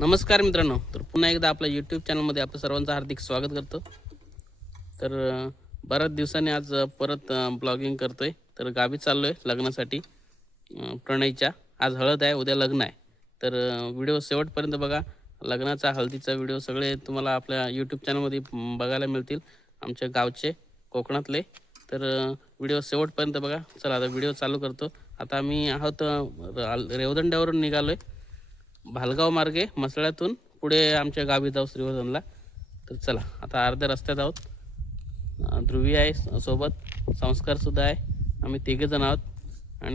नमस्कार मित्रांनो, तर पुन्हा एकदा आपल्या यूट्यूब चॅनलमध्ये आपलं सर्वांचं हार्दिक स्वागत करतो. तर बऱ्याच दिवसांनी आज परत ब्लॉगिंग करतोय. तर गावी चाललोय लग्नासाठी प्रणयच्या. आज हळद आहे, उद्या लग्न आहे. तर व्हिडिओ शेवटपर्यंत बघा. लग्नाचा हळदीचा व्हिडिओ सगळे तुम्हाला आपल्या यूट्यूब चॅनलमध्ये बघायला मिळतील, आमच्या गावचे, कोकणातले. तर व्हिडिओ शेवटपर्यंत बघा. चला आता व्हिडिओ चालू करतो. आता आम्ही आहोत रेवदंड्यावरून निघालोय भालगाव मार्गे, मसळ्यातून पुढे आमच्या गावी जाऊ श्रीवर्धनला. तर चला आता अर्ध्या रस्त्यात आहोत. ध्रुवी आहे सोबत, संस्कारसुद्धा आहे, आम्ही तिघेजण आहोत. आणि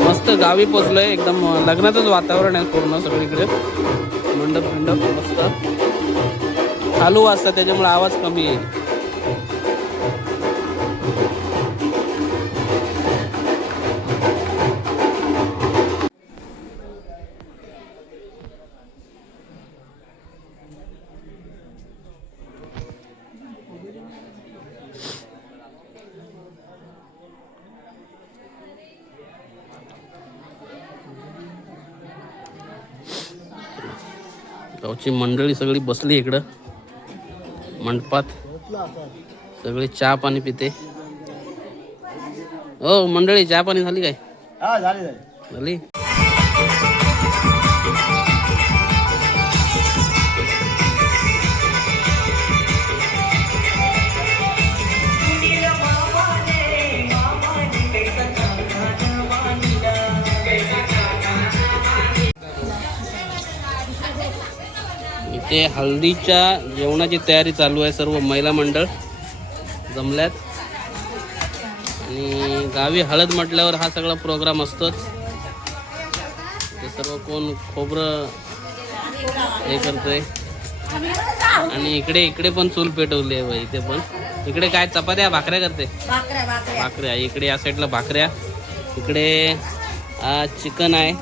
मस्त गावी पोचलोय. एकदम लग्नाचंच वातावरण आहे पूर्ण सगळीकडे. मंडप मस्त. चालू वाजता त्याच्यामुळे आवाज कमी येईल. गावची मंडळी सगळी बसली इकडं मंडपात. सगळे चहा पाणी पिते. हो मंडळी, चहा पाणी झाली काय? झाली. इथे हळदीच्या जेवणाची तयारी चालू आहे. सर्व महिला मंडळ जमल्यात. आणि गावी हळद म्हटल्यावर हा सगळा प्रोग्राम असतोच. ते सर्व कोण खोबरं हे करतोय. आणि इकडे पण चूल पेटवली आहे बाई. इथे पण इकडे काय चपात्या भाकऱ्या करते. भाकऱ्या इकडे या साईडला भाकऱ्या. इकडे चिकन आहे.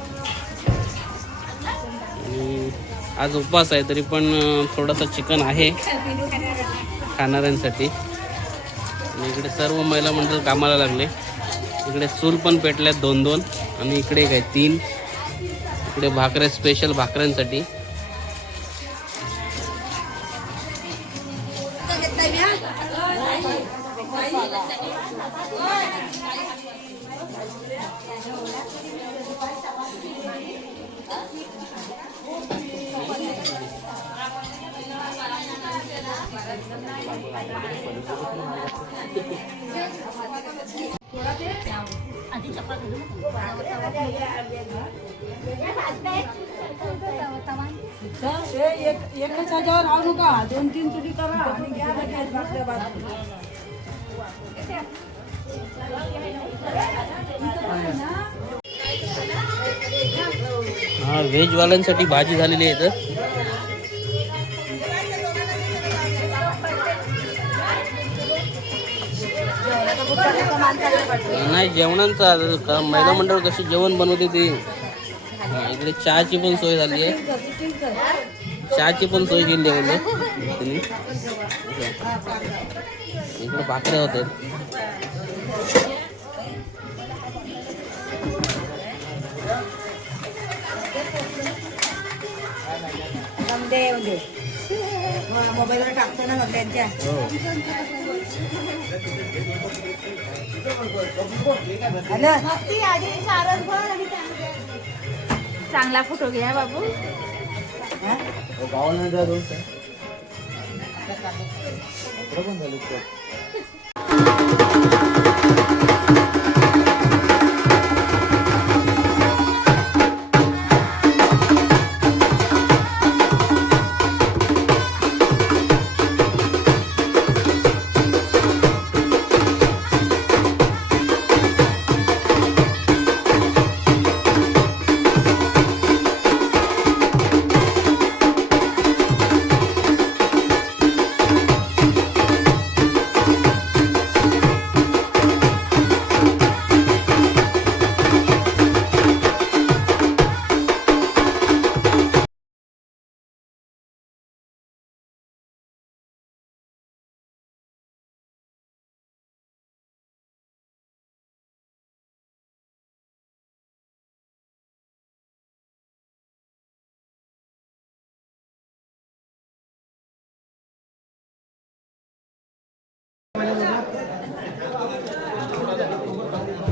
आज उपवास आहे तरी पण थोडासा चिकन आहे खाणाऱ्यांसाठी. आणि इकडे सर्व महिला मंडळ कामाला लागले. इकडे चूल पण पेटल्यात 2-2 आणि इकडे काय 3. इकडे भाकऱ्या स्पेशल भाकऱ्यांसाठी. एकच ह्याच्यावर राहू नका, 2-3 चुली करा आणि घ्या लगेच भाकऱ्या भाजून. हा व्हेजवाल्यांसाठी भाजी झालेली आहे इथं. नाही जेवणांचा महिला मंडळ कशी जेवण बनवते ती. इकडे चहाची पण सोय झाली आहे. चहाची पण सोय केली आहे त्यांनी. इकडे भाकऱ्या होत्या. मोबाईलवर टाकतो ना मग त्यांच्या. चांगला फोटो घ्या बाबू.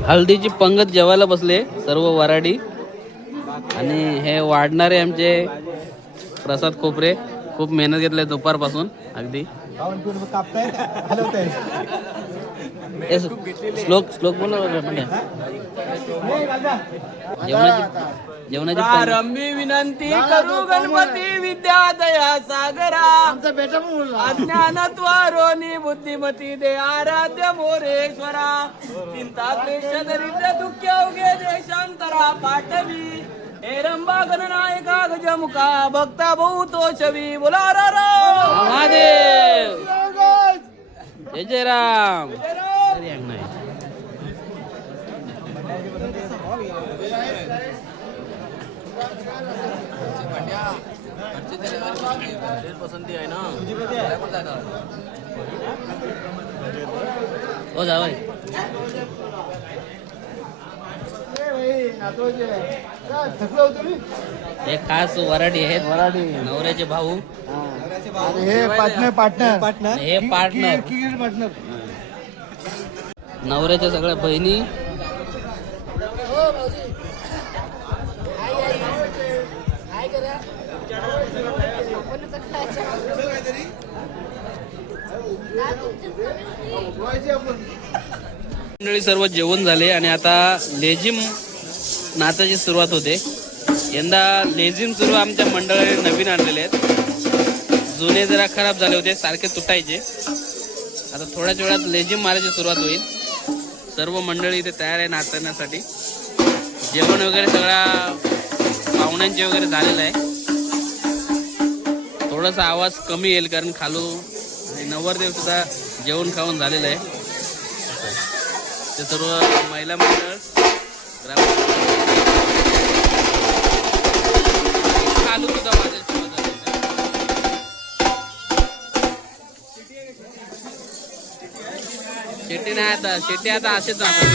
हळदीची पंगत जेवायला बसले सर्व वराडी आणि हे वाढणारे आमचे प्रसाद खोपरे खूप मेहनत घेतली दुपारपासून अगदी हे श्लोक बोल जेवणाची प्रारंभी विनंती करू गणपती विद्या दया सागरा अज्ञानत्वारोनी बुद्धिमती दे आराध्य मोरेश्वरा चिंता क्लेश दरिद्र दुःख अवघे देशांतरा पाठवी हे रंबा गणनायका गजमुखा भक्ता बहुतो शवी बोला महादेव जय जय राम नाही हो जावाय हे खास वराडी आहेत नवऱ्याचे भाऊ हे पार्टनर हे पार्टनर नवऱ्याच्या सगळ्या बहिणी मंडळी सर्व जेवण झाले आणि आता लेझिम नाचाची सुरुवात होते. यंदा लेझिम सुरू आमच्या मंडळाने नवीन आणलेले आहेत. जुने जरा खराब झाले होते, सारखे तुटायचे. आता थोड्याच वेळात लेझिम मारायची सुरुवात होईल. सर्व मंडळी इथे तयार आहे नाचण्यासाठी. जेवण वगैरे सगळा पाहुण्यांचे वगैरे झालेलं आहे. थोडासा आवाज कमी येईल कारण खालू आणि नवरदेव सुद्धा जेवण खाऊन झालेलं आहे. ते सर्व महिला मंडळ खालू सुद्धा वाजायला सुरुवात झालेली आहे. शेट्टी नाही आता, शेट्टी आता असेच जातात.